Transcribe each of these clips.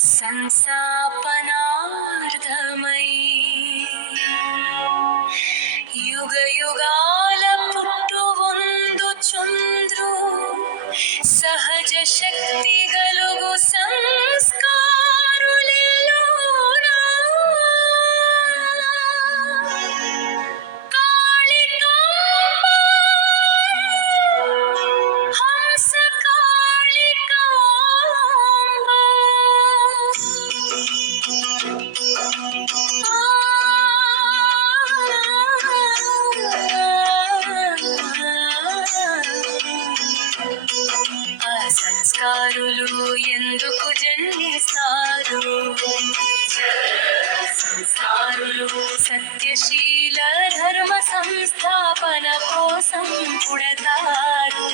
సంస్థాపనార్థమై యుగ యుగాల పుట్టు వందు చంద్రు సహజ శక్తి గలుగు సంస్కారులెల్లోనా హంస కాళికాంబ ఆ సంస్కారులు ఎందుకు జన్మిస్తారు? సంస్కారులు సత్యశీల ధర్మ సంస్థాపన కోసం పుడతారు.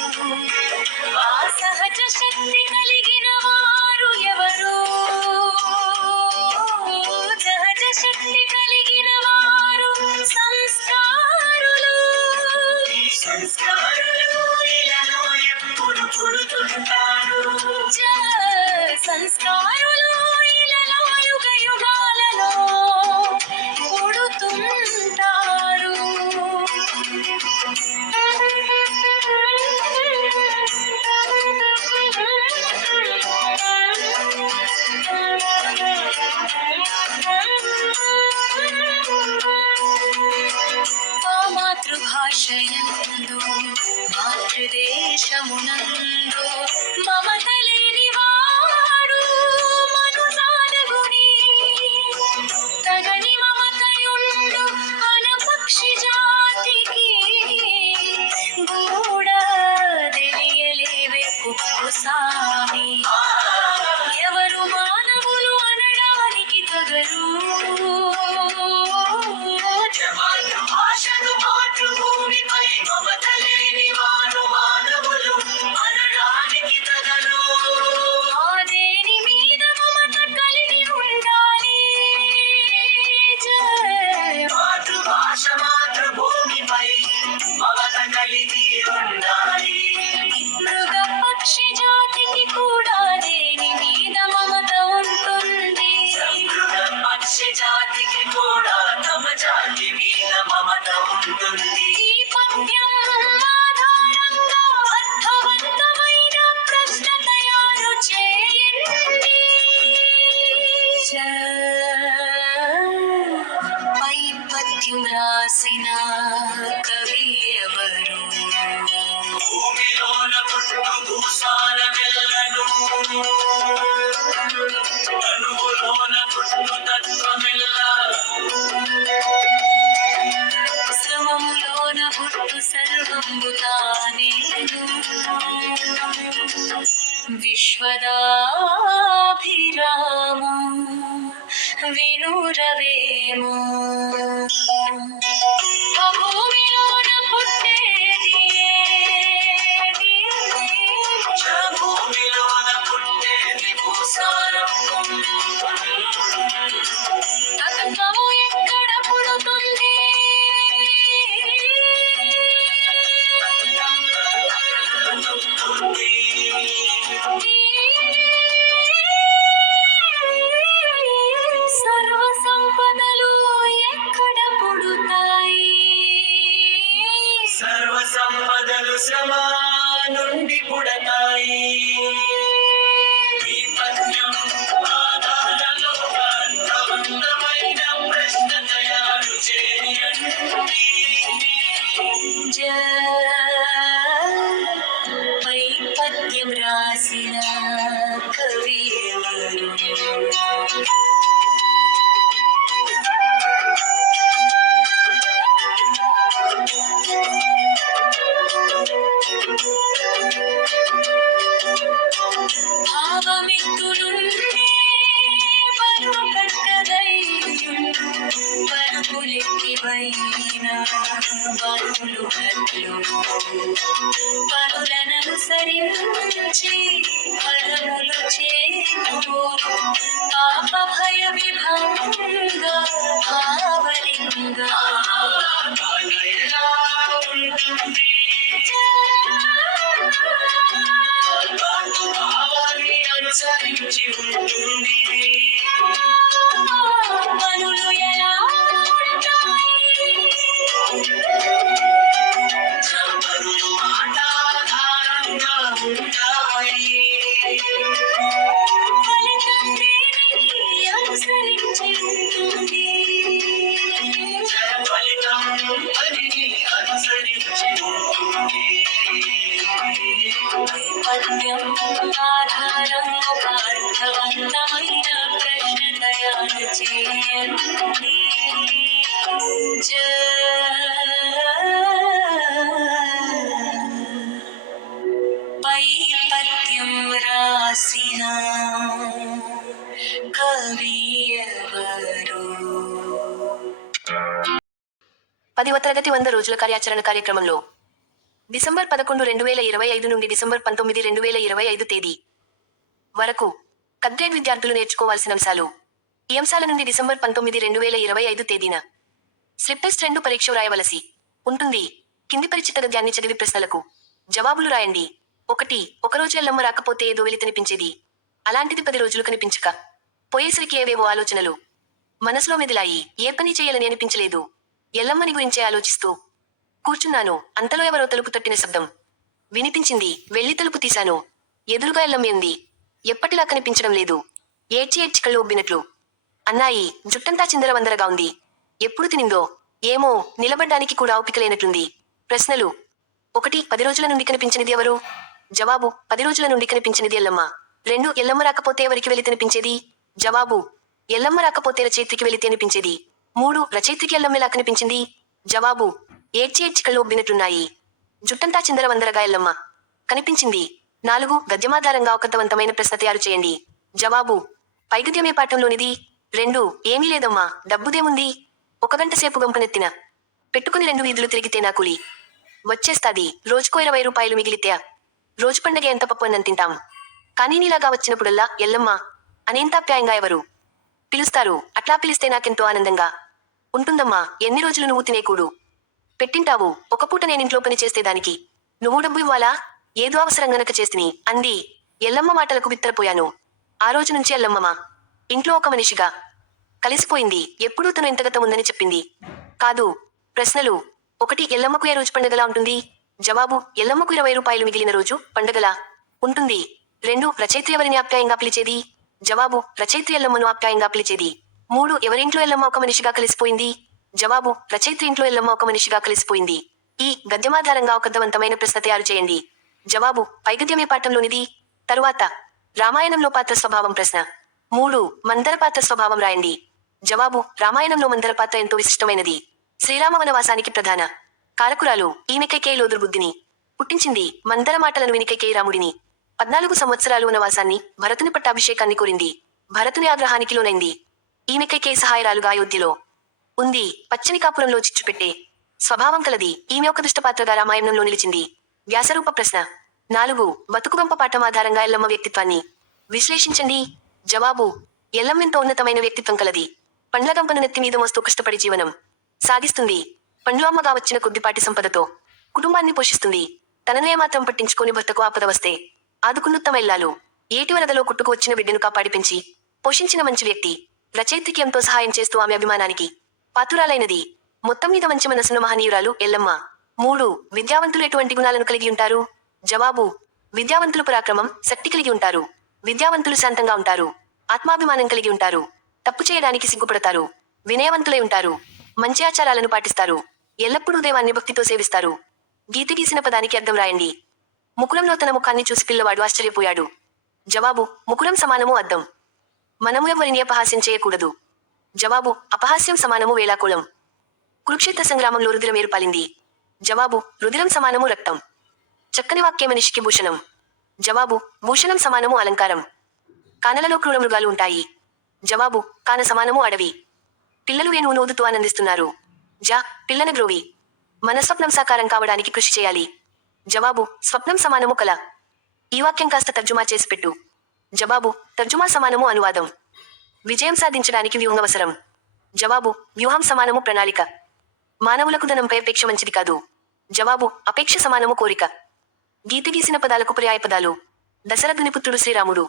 ఆ సహజ శక్తి కలిగిన వారు ఎవరు? సహజ శక్తి కలిగిన వారు సంస్కారులు. సంస్కారులు ఇలాలో ఎప్పుడు పుడుతుంటారు. సంస్కారులు ఇలాలో యుగ యుగాలలో పుడుతుంటారు. మాతృభాషయందు మాతృదేశమునందు మమత లేని వాడు మనుజాలగుని. తగని మమతయుండు అనపక్షి జాతికి గూడ తెలియలేవే కుక్కు సామి. ఎవరు మానవులు అనడానికి తగరు. మాతృభాషను మాతృభూమిపై మమత లేని వారు మానవులు అనడానికి తగరు. ఆ దేని మీద మమత కలిగి ఉండాలి. మాతృభాష మాతృభూమిపై మమత కలిగి ఉండాలి. మృగ పక్షి జాతికి కూడా దేని మీద మమత ఉంటుంది. మృగ పక్షి జాతికి కూడా తమ జాతి మీద మమత ఉంటుంది. ఈ పద్యం ఆధారంగా అర్థవంతమైన ప్రశ్న తయారు చేయండి. పై పద్యం రాసిన కవి ఎవరు? భూమిలోన పుట్టు భూసారమెల్లను అణువులోన పుట్టు తత్వమెల్ల శ్రమములోన పుట్టు సర్వంబు తానేను. విశ్వదాభిరామ వినురవేమో. భూమిలోన పుట్టేది ఏది? భూమిలోన పుట్టేది భూసారం. తత్వము ఎక్కడ పుడుతుంది? సర్వ సంపదలు ఎక్కడ పుడుతాయి? సర్వ సంపదలు శ్రమ నుండి పుడతాయి. ఈ పద్యం ఆధారంలో అర్థవంతమైన ప్రశ్న తయారు చేయండి. పై పద్యం రాసిన కవి ఎవరు? భావమిత్తులుండే బరుకట్టదయ్యుండు బరుకులెక్కివైన బరులు కట్లు పరులననుసరించి ఫలములు చేకూరు. పాప భయ విభంగ భావలింగ ఉంటుంది. భావాన్ని అనుసరించి ఉంటుంది. పనులు ఎలా ఉంటాయి? పనులు మాట ఆధారంగా ఉంటాయి. ఫలితం దేనిని అనుసరించి ఉంటుంది. ఫలితం పనిని అనుసరించి ఉంటుంది. పద్యం ఆధారం ఒక అర్థవంతమైన ప్రశ్న తయారు చేయండి. పై పద్యం రాసిన కవి ఎవరు? 10వ తరగతి 100 రోజుల కార్యాచరణ కార్యక్రమంలో డిసెంబర్ 11, 2025 నుండి డిసెంబర్ 19, 2025 తేదీ వరకు కద్గ్రేడ్ విద్యార్థులు నేర్చుకోవాల్సిన అంశాలు. ఈ అంశాల నుండి డిసెంబర్ 19, 2025 తేదీన స్లిప్ టెస్ట్ 2 పరీక్ష వ్రాయవలసి ఉంటుంది. కింది పరిచిత గద్యాన్ని చదివి ప్రశ్నలకు జవాబులు రాయండి. 1. ఒకరోజు ఎల్లమ్మ రాకపోతే ఏదో వెలితనిపించేది. అలాంటిది 10 రోజులు కనిపించక పోయేసరికి ఏవేవో ఆలోచనలు మనసులో మెదిలాయి. ఏ పని చేయాలని అనిపించలేదు. ఎల్లమ్మని గురించే ఆలోచిస్తూ కూర్చున్నాను. అంతలో ఎవరో తలుపు తట్టిన శబ్దం వినిపించింది. వెళ్లి తలుపు తీశాను. ఎదురుగా ఎల్లమ్మే ఉంది. ఎప్పటిలా కనిపించడం లేదు. ఏడ్చి ఏడ్చి కళ్ళు ఉబ్బినట్లు అన్నాయి. జుట్టంతా చిందరవందరగా ఉంది. ఎప్పుడు తినిందో ఏమో, నిలబడ్డానికి కూడా ఓపికలేనట్లుంది. ప్రశ్నలు. 1. 10 రోజుల నుండి కనిపించినది ఎవరు? జవాబు: 10 రోజుల నుండి కనిపించినది ఎల్లమ్మ. 2. ఎల్లమ్మ రాకపోతే ఎవరికి వెళ్లి తినిపించేది? జవాబు: ఎల్లమ్మ రాకపోతే రచయిత్రికి వెళ్లి తినిపించేది. 3. రచయిత్రికి ఎల్లమ్మ ఎలా కనిపించింది? జవాబు: ఏడ్చి ఏడ్చి కళ్ళు ఉబ్బినట్లున్నాయి. జుట్టంతా చిందరవందరగా ఎల్లమ్మ కనిపించింది. 4. గద్యమాధారంగా ఒక అర్థవంతమైన ప్రశ్న తయారు చేయండి. జవాబు: పై గద్యమే పాఠంలోనిది. 2. ఏమీ లేదమ్మా, డబ్బుదేముంది? 1 గంట సేపు గంపనెత్తిన పెట్టుకుని 2 వీధులు తిరిగితే నా కూలి వచ్చేస్తాది. రోజుకో 20 రూపాయలు మిగిలితే రోజు పండగ ఎంత పప్పు అన్నం తింటాం. కానీ నీలాగా వచ్చినప్పుడల్లా ఎల్లమ్మ అనేంతాప్యాయంగా ఎవరు పిలుస్తారు. అట్లా పిలిస్తే నాకెంతో ఆనందంగా ఉంటుందమ్మా. ఎన్ని రోజులు నువ్వు తినేకూడు పెట్టింటావు. ఒక పూట నేనింట్లో పని చేస్తేదానికి నువ్వు డబ్బు ఇవ్వాలా? ఏదో అవసరం గనక చేస్తిని అంది. ఎల్లమ్మ మాటలకు బిత్తరపోయాను. ఆ రోజు నుంచి ఎల్లమ్మమ్మ ఇంట్లో ఒక మనిషిగా కలిసిపోయింది. ఎప్పుడూ తను ఇంతగత ఉందని చెప్పింది కాదు. ప్రశ్నలు. 1. ఎల్లమ్మకు ఏ రోజు పండగలా ఉంటుంది? జవాబు: ఎల్లమ్మకు 20 రూపాయలు మిగిలిన రోజు పండగలా ఉంటుంది. 2. రచయిత్రి ఎవరిని ఆప్యాయంగా పిలిచేది? జవాబు: రచయిత్రి ఎల్లమ్మను ఆప్యాయంగా పిలిచేది. 3. ఎవరింట్లో ఎల్లమ్మ ఒక మనిషిగా కలిసిపోయింది? జవాబు: రచయిత్రి ఇంట్లో ఎల్లమ్మ ఒక మనిషిగా కలిసిపోయింది. ఈ గద్యమాధారంగా ఒక అర్థవంతమైన ప్రశ్న తయారు చేయండి. జవాబు: పై గద్యమే పాఠంలోనిది. తరువాత రామాయణంలో పాత్ర స్వభావం ప్రశ్న. 3. మందర పాత్ర స్వభావం రాయండి. జవాబు: రామాయణంలో మందర పాత్ర ఎంతో విశిష్టమైనది. శ్రీరామ వనవాసానికి ప్రధాన కారకురాలు. ఈమె కైకేయిలో దుర్బుద్ధిని పుట్టించింది. మందర మాటలను విని కైకేయి రాముడిని 14 సంవత్సరాలు వనవాసాన్ని, భరతుని పట్టాభిషేకాన్ని కోరింది. భరతుని ఆగ్రహానికి లోనైంది. ఈమె కైకేయి సహాయరాలుగా అయోధ్యలో ఉంది. పచ్చని కాపురంలో చిచ్చుపెట్టే స్వభావం కలది. ఈమె ఒక దుష్టపాత్రగా రామాయణంలో నిలిచింది. వ్యాసరూప ప్రశ్న. 4. బతుకుగంప పాఠం ఆధారంగా ఎల్లమ్మ వ్యక్తిత్వాన్ని విశ్లేషించండి. జవాబు: ఎల్లమ్మెంతో ఉన్నతమైన వ్యక్తిత్వం కలది. పండ్ల గంపను నెత్తి మీద మోస్తూ కష్టపడి జీవనం సాగిస్తుంది. పండ్లు అమ్మగా వచ్చిన కొద్దిపాటి సంపదతో కుటుంబాన్ని పోషిస్తుంది. తనను ఏమాత్రం పట్టించుకొని భర్తకు ఆపద వస్తే ఆదుకున్నుత్తమ ఇల్లాలు. ఏటి వరదలో కొట్టుకు వచ్చిన బిడ్డను కాపాడి పెంచి పోషించిన మంచి వ్యక్తి. రచయిత్రికి ఎంతో సహాయం చేస్తూ ఆమె అభిమానానికి పాత్రురాలైనది. మొత్తం మీద మంచి మనసున్న మహనీయురాలు ఎల్లమ్మ. 3. విద్యావంతులు ఎటువంటి గుణాలను కలిగి ఉంటారు? జవాబు: విద్యావంతులు పరాక్రమం, శక్తి కలిగి ఉంటారు. విద్యావంతులు శాంతంగా ఉంటారు. ఆత్మాభిమానం కలిగి ఉంటారు. తప్పు చేయడానికి సిగ్గుపడతారు. వినయవంతులై ఉంటారు. మంచి ఆచారాలను పాటిస్తారు. ఎల్లప్పుడూ దేవాన్ని భక్తితో సేవిస్తారు. గీత గీసిన పదానికి అర్థం రాయండి. ముకురంలో తన ముఖాన్ని చూసి పిల్లవాడు ఆశ్చర్యపోయాడు. జవాబు: ముకురం సమానము అద్దం. మనము ఎవరిని అపహాస్యం చేయకూడదు. జవాబు: అపహాస్యం సమానము వేళాకోళం. కురుక్షేత్ర సంగ్రామంలో రుధిరం ఏర్పాలింది. జవాబు: రుధిరం సమానము రక్తం. చక్కని వాక్య మనిషికి భూషణం. జవాబు: భూషణం సమానము అలంకారం. కానలలో క్రూర మృగాలు ఉంటాయి. జవాబు: కాన సమానము అడవి. పిల్లలు వేణువును ఊదుతూ ఆనందిస్తున్నారు. పిల్లన గ్రోవి. మన స్వప్నం సాకారం కావడానికి కృషి చేయాలి. జవాబు: స్వప్నం సమానము కల. ఈ వాక్యం కాస్త తర్జుమా చేసి పెట్టు. జవాబు: తర్జుమా సమానము అనువాదం. విజయం సాధించడానికి వ్యూహం అవసరం. జవాబు: వ్యూహం సమానము ప్రణాళిక. మానవులకు ధనంపై అపేక్ష మంచిది కాదు. జవాబు: అపేక్ష సమానము కోరిక. గీత గీసిన పదాలకు పర్యాయపదాలు. దశరథుని పుత్రుడు శ్రీరాముడు.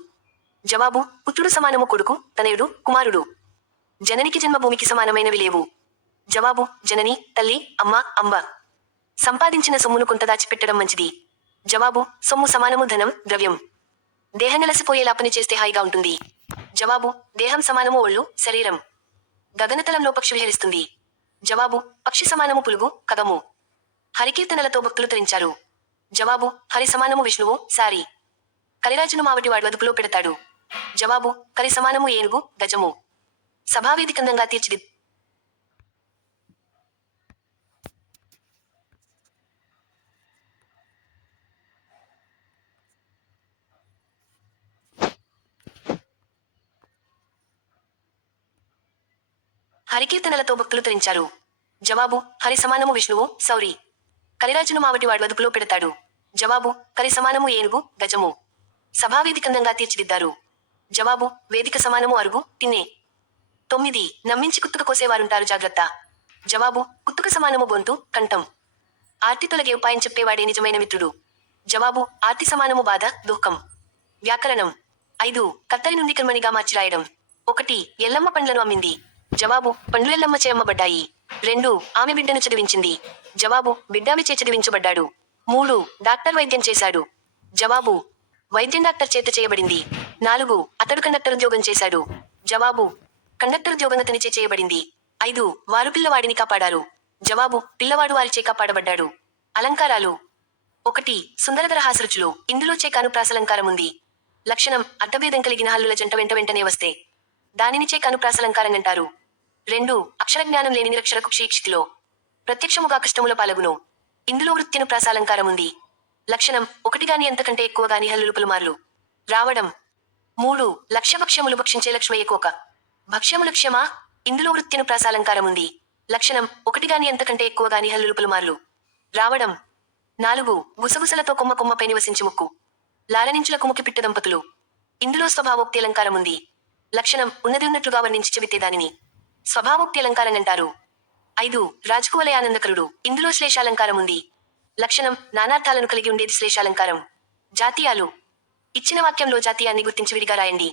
జవాబు పుత్రుడు సమానము కొడుకు, తనయుడు, కుమారుడు. జననికి జన్మభూమికి సమానమైనవి లేవు. జవాబు జనని, తల్లి, అమ్మ, అంబ. సంపాదించిన సొమ్మును కొంత దాచిపెట్టడం మంచిది. జవాబు సొమ్ము సమానము ధనం, ద్రవ్యం. దేహం నెలసిపోయేలా పని చేస్తే హాయిగా ఉంటుంది. జవాబు దేహం సమానము ఒళ్ళు, శరీరం. గగనతలంలో పక్షి విహరిస్తుంది. జవాబు పక్షి సమానము పులుగు, కగము. హరికీర్తనలతో భక్తులు తరించారు. జవాబు హరి సమానము విష్ణువు, సారి. కలిరాజును మావటివాడు అదుపులో పెడతాడు. జవాబు కరి సమానము ఏనుగు, గజము. సభావేదికందంగా తీర్చిది. హరికీర్తనలతో భక్తులు తరించారు. జవాబు హరి సమానము విష్ణువు, సౌరి. కలిరాజును మావటివాడు అదుపులో పెడతాడు. జవాబు కరి సమానము ఏనుగు, గజము. సభావేదికందంగా తీర్చిదిద్దారు. జవాబు వేదిక సమానము అరుగు, తిన్నే. 9 నమ్మించి కుత్తుక కోసేవారుంటారు జాగ్రత్త. జవాబు కుత్తుక సమానము గొంతు, కంఠం. ఆర్తి తొలగే ఉపాయం చెప్పేవాడే నిజమైన మిత్రుడు. జవాబు ఆర్తి సమానము బాధ, దుఃఖం. వ్యాకరణం. 5 కత్తరి నుండి కర్మణిగా మార్చి రాయడం. 1 ఎల్లమ్మ పండ్లను అమ్మింది. జవాబు పండ్లు ఎల్లమ్మ చే అమ్మబడ్డాయి. 2 ఆమె బిడ్డను చదివించింది. జవాబు బిడ్డామె చే చదివించబడ్డాడు. 3 డాక్టర్ వైద్యం చేశాడు. జవాబు వైద్యం డాక్టర్ చేత చేయబడింది. 4 అతడు కండక్టర్ ఉద్యోగం చేశాడు. జవాబు కండక్టర్ ఉద్యోగం అతనిచే చేయబడింది. 5 వారు పిల్లవాడిని కాపాడారు. జవాబు పిల్లవాడు వారిచే కాపాడబడ్డాడు. అలంకారాలు. 1 సుందరధర హాసరుచులు. ఇందులో చేకానుప్రాసలంకారం ఉంది. లక్షణం అర్థభేదం కలిగిన హల్లుల జంట వెంట వెంటనే వస్తే దానిని చేకానుప్రాసలంకారం అంటారు. 2 అక్షరజ్ఞానం లేని నిరక్షరకు క్షీక్షితిలో ప్రత్యక్షముగా కష్టముల పాలగును. ఇందులో వృత్తిను ప్రాసాలంకారం ఉంది. లక్షణం 1 గాని అంతకంటే ఎక్కువ గాని హల్లులు పలుమార్లు రావడం. 3 లక్ష్యభక్ష్యములు భక్షించే లక్ష్మయ్య కోక. భక్ష్యములు క్షమ. ఇందులో వృత్తిను ప్రాసాలంకారం ఉంది. లక్షణం 1 గాని అంతకంటే ఎక్కువ గాని హల్లులు పలుమార్లు రావడం. 4 గుసగుసలతో కొమ్మ కొమ్మపై నివసించి ముక్కు లాలనించులకు ముక్కి పిట్ట దంపతులు. ఇందులో స్వభావోక్తి అలంకారం ఉంది. లక్షణం ఉన్నది ఉన్నట్లుగా వర్ణించి చెబితే దానిని స్వభావోక్తి అలంకారం అంటారు. 5 రాజకువలయ ఆనందకరుడు. ఇందులో శ్లేషాలంకారం ఉంది. లక్షణం నానార్థాలను కలిగి ఉండేది శ్లేషాలంకారం. జాతీయాలు. ఇచ్చిన వాక్యంలో జాతీయాన్ని గుర్తించి విడిగా రాయండి.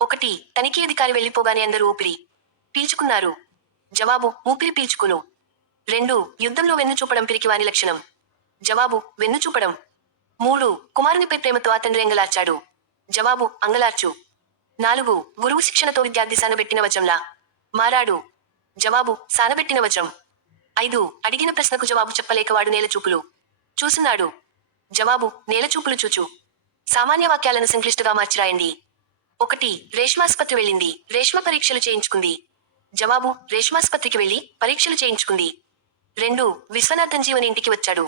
1 తనిఖీ అధికారి వెళ్లిపోగానే అందరూ ఊపిరి పీల్చుకున్నారు. జవాబు ఊపిరి పీల్చుకును. 2 యుద్ధంలో వెన్ను చూపడం పిరికివాని లక్షణం. జవాబు వెన్ను చూపడం. 3 కుమారునిపై ప్రేమతో ఆ తండ్రి అంగలార్చాడు. జవాబు అంగలార్చు. 4 గురువు శిక్షణతో విద్యార్థి సానబెట్టిన వజ్రంలా మారాడు. జవాబు సానబెట్టిన వజ్రం. 5 అడిగిన ప్రశ్నకు జవాబు చెప్పలేకవాడు నేలచూపులు చూసున్నాడు. జవాబు నేలచూపులు చూచు. సామాన్య వాక్యాలను సంక్లిష్టగా మార్చిరాయండి. 1 రేష్మాస్పత్రి వెళ్ళింది. రేష్మ పరీక్షలు చేయించుకుంది. జవాబు రేష్మాస్పత్రికి వెళ్లి పరీక్షలు చేయించుకుంది. 2 విశ్వనాథన్ జీవని ఇంటికి వచ్చాడు.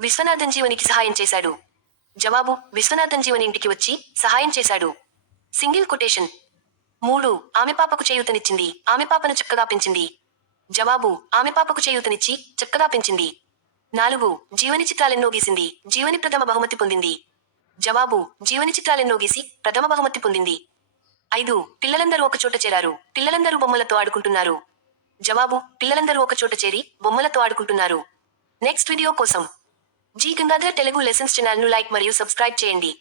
విశ్వనాథన్ జీవనికి సహాయం చేశాడు. జవాబు విశ్వనాథన్ జీవని ఇంటికి వచ్చి సహాయం చేశాడు. Single quotation. 3 ఆమె పాపకు చేయూతనిచ్చింది. ఆమె పాపను చక్కగా పెంచింది. జవాబు ఆమె పాపకు చేయూతనిచ్చి చక్కగా పెంచింది. 4 జీవని చిత్రాలెన్నో గీసింది. జీవని ప్రథమ బహుమతి పొందింది. జవాబు జీవని చిత్రాలెన్నో గీసి ప్రథమ బహుమతి పొందింది. 5 పిల్లలందరూ ఒక చోట చేరారు. పిల్లలందరూ బొమ్మలతో ఆడుకుంటున్నారు. జవాబు పిల్లలందరూ ఒక చోట చేరి బొమ్మలతో ఆడుకుంటున్నారు. నెక్స్ట్ వీడియో కోసం G Gangadhar Telugu lessons channel ను లైక్ మరియు సబ్స్క్రైబ్ చేయండి.